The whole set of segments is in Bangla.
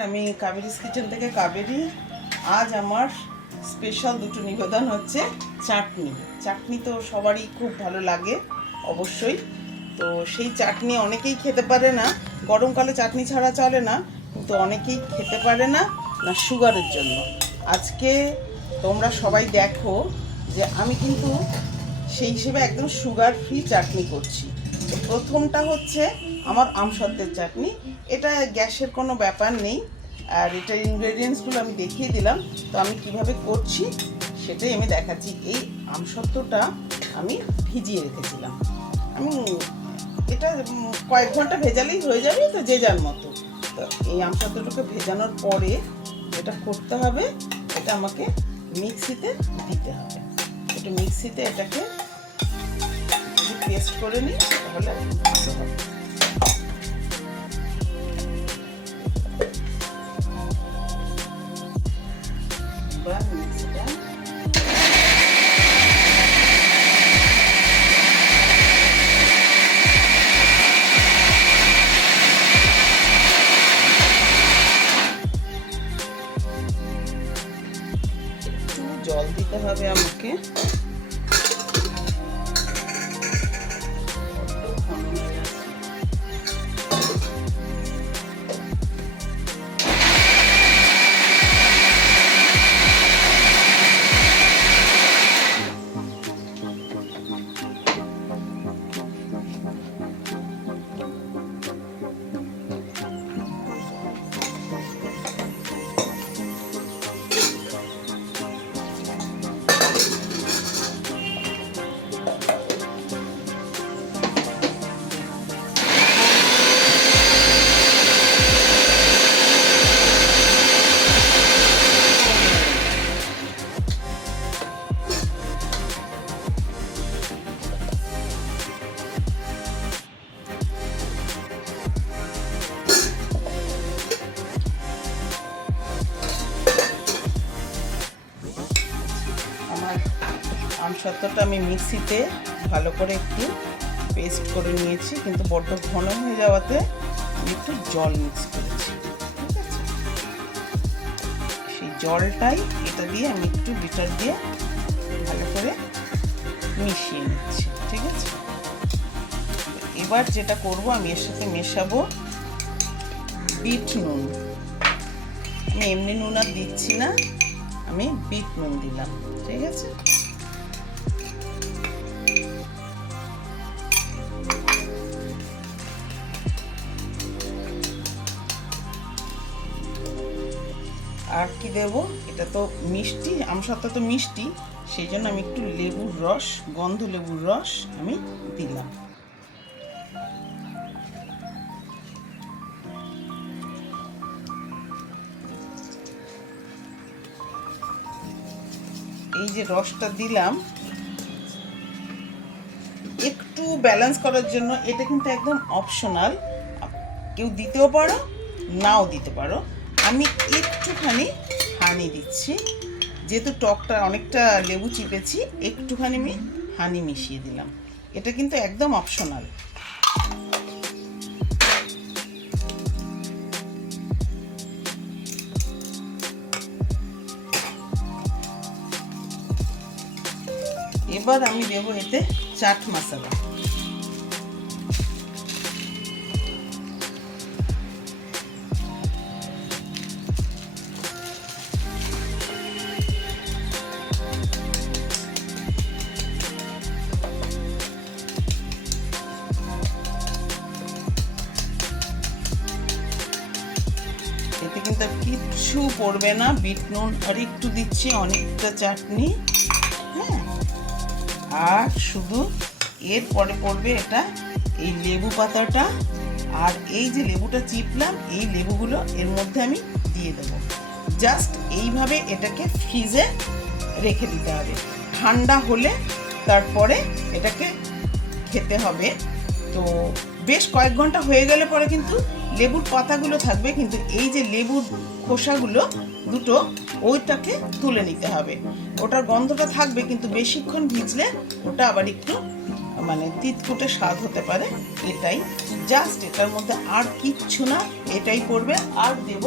আমি কাবেরিস কিচেন থেকে কাবেরি। আজ আমার স্পেশাল দুটো নিবেদন হচ্ছে চাটনি। চাটনি তো সবারই খুব ভালো লাগে অবশ্যই। তো সেই চাটনি অনেকেই খেতে পারে না, গরমকালে চাটনি ছাড়া চলে না, কিন্তু অনেকেই খেতে পারে না না সুগারের জন্য। আজকে তোমরা সবাই দেখো যে আমি কিন্তু সেই হিসেবে একদম সুগার ফ্রি চাটনি করছি। তো প্রথমটা হচ্ছে আমার আমসত্ত্বের চাটনি। এটা গ্যাসের কোনো ব্যাপার নেই, আর এটার ইনগ্রেডিয়েন্টসগুলো আমি দেখিয়ে দিলাম। তো আমি কিভাবে করছি সেটাই আমি দেখাচ্ছি। এই আমসত্ত্বটা আমি ভিজিয়ে রেখেছিলাম। আমি এটা কয়েক ঘন্টা ভেজালেই হয়ে যাবে, তো যে যার মতো। তো এই আমসত্ত্বটাকে ভেজানোর পরে যেটা করতে হবে, এটা আমাকে মিক্সিতে দিতে হবে। একটু মিক্সিতে এটাকে পেস্ট করে নিই, তাহলে ভালো হবে। এবার মিক্সিটা একটু জল দিতে হবে আমাকে। আমসত্ত্বটা আমি মিক্সিতে ভালো করে একটু পেস্ট করে নিয়েছি, কিন্তু বড্ড ঘন হয়ে যাওয়াতে আমি একটু জল মিক্স করেছি। ঠিক আছে, সেই জলটাই এটা দিয়ে আমি একটু বিটার দিয়ে ভালো করে মিশিয়ে নিচ্ছি। ঠিক আছে, এবার যেটা করব, আমি এর সাথে মেশাবো বিট নুন। আমি এমনি নুন আর দিচ্ছি না, আমি বিট নুন দিলাম। ঠিক আছে, আর কি দেব, এটা তো মিষ্টি, আমসত্ত্ব তো মিষ্টি, সেই জন্য আমি একটু লেবুর রস, গন্ধ লেবুর রস আমি দিলাম। এই যে রসটা দিলাম একটু ব্যালেন্স করার জন্য, এটা কিন্তু একদম অপশনাল, কেউ দিতেও পারো নাও দিতে পারো। আমি একটুখানি হানি দিচ্ছি, যেহেতু টকটা অনেকটা লেবু চিপেছি, একটুখানি আমি হানি মিশিয়ে দিলাম। এটা কিন্তু একদম অপশনাল। এবার আমি দেবো এতে চাট মশলা। এতে কিন্তু কিচ্ছু পড়বে না, বিট নুন আর একটু দিচ্ছি, অনেকটা চাটনি। হ্যাঁ, আর শুধু এর পরে পড়বে এটা এই লেবু পাতাটা, আর এই যে লেবুটা চিপলাম, এই লেবুগুলো এর মধ্যে আমি দিয়ে দেবো। জাস্ট এইভাবে এটাকে ফ্রিজে রেখে দিতে হবে। ঠান্ডা হলে তারপরে এটাকে খেতে হবে। তো বেশ কয়েক ঘন্টা হয়ে গেলে পরে কিন্তু লেবুর পাতাগুলো থাকবে, কিন্তু এই যে লেবুর খোসাগুলো দুটো, ওইটাকে তুলে নিতে হবে। ওটার গন্ধটা থাকবে, কিন্তু বেশিক্ষণ ভিজলে ওটা আবার একটু মানে তিতকুটে স্বাদ হতে পারে, এটাই জাস্ট। এটার মধ্যে আর কিচ্ছু না, এটাই পড়বে। আর দেব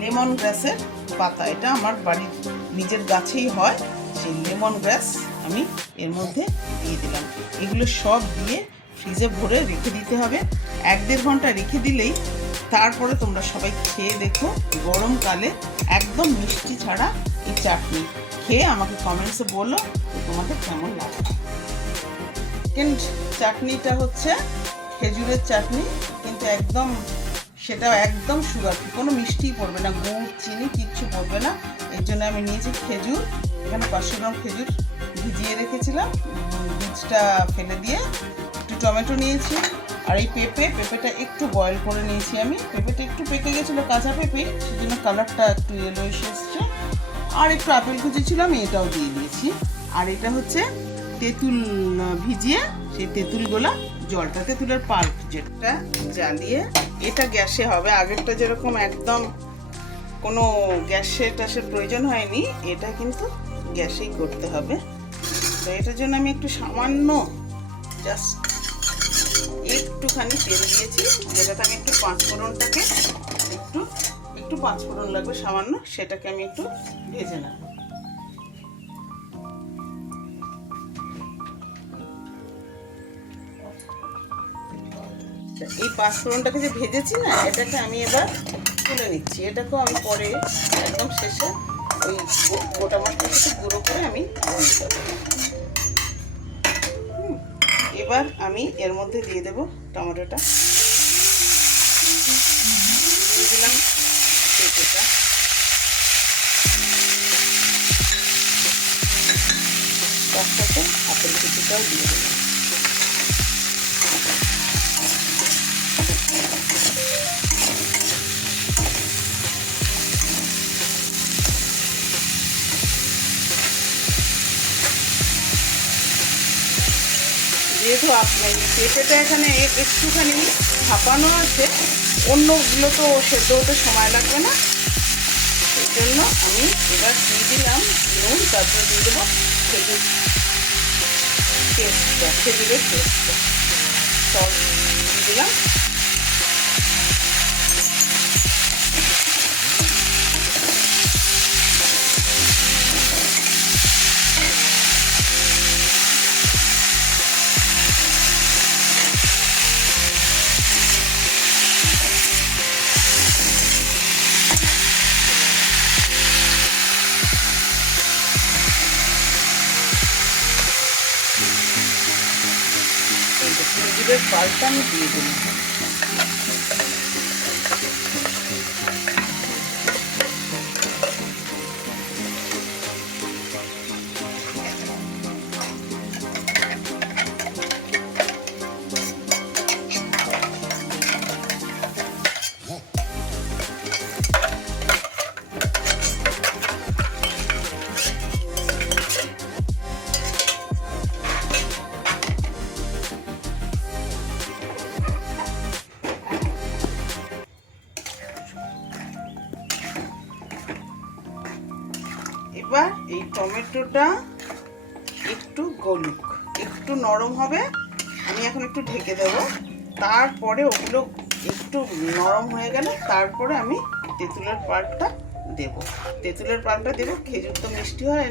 লেমন গ্রাসের পাতা, এটা আমার বাড়ির নিজের গাছেই হয়, সেই লেমন গ্রাস আমি এর মধ্যে দিয়ে দিলাম। এগুলো সব দিয়ে ফ্রিজে ভরে রেখে দিতে হবে। 1-1.5 ঘন্টা রেখে দিলেই তারপরে তোমরা সবাই খেয়ে দেখো, গরমকালে একদম মিষ্টি ছাড়া এই চাটনি খেয়ে আমাকে কমেন্টসে বলো তোমাদের কেমন লাগে। সেকেন্ড চাটনিটা হচ্ছে খেজুরের চাটনি, কিন্তু একদম সেটা একদম সুগার ফ্রি, কোনো মিষ্টিই পড়বে না, গুড় চিনি কিচ্ছু পড়বে না। এর জন্য আমি নিয়েছি খেজুর, এখানে 500 গ্রাম খেজুর ভিজিয়ে রেখেছিলাম, বীজটা ফেলে দিয়ে। একটু টমেটো নিয়েছি, আর এই পেঁপেটা একটু বয়েল করে নিয়েছি আমি। পেঁপেটা একটু পেকে গেছিলো, কাঁচা পেঁপে, সেজন্য কালারটা একটু ইয়েলোইশ এসছে। আর একটু আপেল কুচি ছিল, আমি এটাও দিয়ে দিয়েছি। আর এটা হচ্ছে তেঁতুল ভিজিয়ে সেই তেঁতুলগুলা জলটা, তেঁতুলের পাল্প যেটা জ্বালিয়ে, এটা গ্যাসে হবে। আগেরটা যেরকম একদম কোনো গ্যাসের প্রয়োজন হয়নি, এটা কিন্তু গ্যাসেই করতে হবে। তো এটার জন্য আমি একটু সামান্য জাস্ট একটুখানি তেল দিয়েছি, যেটাতে আমি একটু পাঁচফোড়নটাকে একটু পাঁচফোড়ন লাগবে সামান্য, সেটাকে আমি একটু ভেজে নেব। এই পাঁচফোড়নটাকে যে ভেজেছি না, এটাকে আমি এবার তুলে নিচ্ছি। এটাকেও আমি পরে একদম শেষে ওই গোটা মশলার সাথে গুঁড়ো করে আমি দিয়ে দেবো। এবার আমি এর মধ্যে দিয়ে দেবো টমেটোটা, দিয়ে দিলাম পেঁপেটা, তার সাথে আপেল কুচিটাও দিয়ে দেবো। যেহেতু পেঁপেটা এখানে একটুখানি ভাপানো আছে, অন্যগুলো তো সেদ্ধ হতে সময় লাগবে না, এই জন্য আমি এবার দিয়ে দিলাম নুন, তারপরে দিয়ে দেবো খেজুরের পেস্টটা, সব দিয়ে দিলাম। খেজুরের পাল্পটা আমি দিয়ে দিলাম। এবার এই টমেটোটা একটু গলুক, একটু নরম হবে, আমি এখন একটু ঢেকে দেবো। তারপরে ওগুলো একটু নরম হয়ে গেলে তারপরে আমি তেঁতুলের পাল্পটা দেবো। খেজুর তো মিষ্টি হয়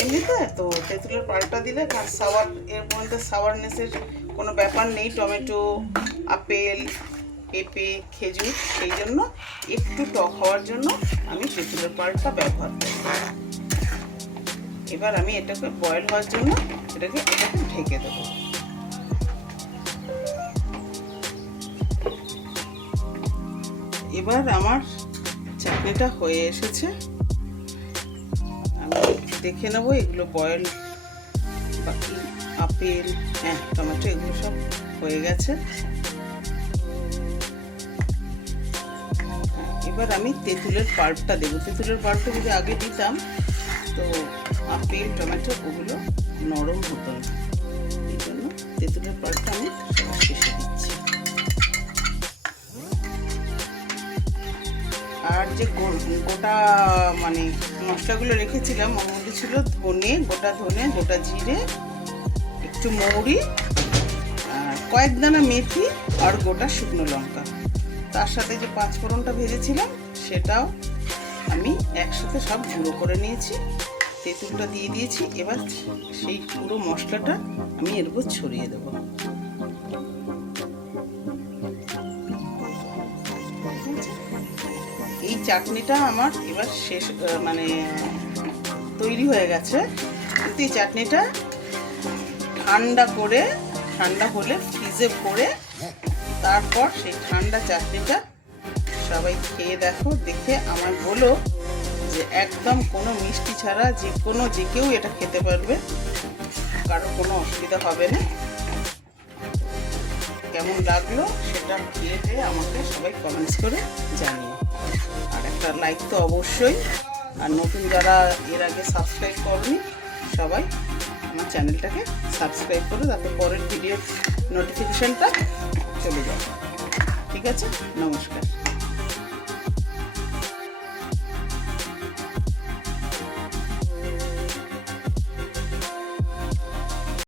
এমনিতে, তো তেঁতুলের পাল্পটা দিলে সাওয়ার, এর মধ্যে সাওয়ারনেসের কোনো ব্যাপার নেই। টমেটো, আপেল, পেঁপে, খেজুর, সেই জন্য একটু টক হওয়ার জন্য আমি তেঁতুলের পাল্পটা ব্যবহার করি। এবার আমি এটাকে বয়েল হওয়ার জন্য এটাকে ঢেকে দেবো। এবার আমার চাটনিটা হয়ে এসেছে, আমি দেখে নেবো এগুলো বয়েল, বাকি আপেল, টমেটো এগুলো সব হয়ে গেছে। এবার আমি তেঁতুলের পাল্পটা দেবো। তেঁতুলের পাল্পটা যদি আগে দিতাম তো আপেল, টমেটো ওগুলো নরম হতো না, এই জন্য তেঁতুলের পাল্পটা আমি শেষে দিচ্ছি। আর যে গোটা মানে মশলাগুলো রেখেছিলাম, ওর মধ্যে ছিল গোটা ধনে, গোটা জিরে, একটু মৌরি, কয়েক দানা মেথি আর গোটা শুকনো লঙ্কা, তার সাথে যে পাঁচফোড়নটা ভেজেছিলাম সেটাও আমি একসাথে সব গুঁড়ো করে নিয়েছি। তেঁতুলটা দিয়ে দিয়েছি। এবার সেই পুরো মশলাটা আমি এর উপর ছড়িয়ে দেবো। এই চাটনিটা আমার এবার শেষ মানে তৈরি হয়ে গেছে। কিন্তু এই চাটনিটা ঠান্ডা হলে ফ্রিজে ভরে তারপর সেই ঠান্ডা চাটনিটা সবাই খেয়ে দেখো, দেখে আমার বলো যে একদম কোনো মিষ্টি ছাড়া যে কেউ এটা খেতে পারবে, কারো কোনো অসুবিধা হবে না। কেমন লাগলো সেটা খেয়ে আমাকে সবাই কমেন্টস করে জানিও। আর একটা লাইক তো অবশ্যই। আর নতুন যারা এর আগে সাবস্ক্রাইব করনি সবাই আমার চ্যানেলটাকে সাবস্ক্রাইব করে তাতে পরের ভিডিওর নোটিফিকেশনটা চলে যাবে। ঠিক আছে, নমস্কার।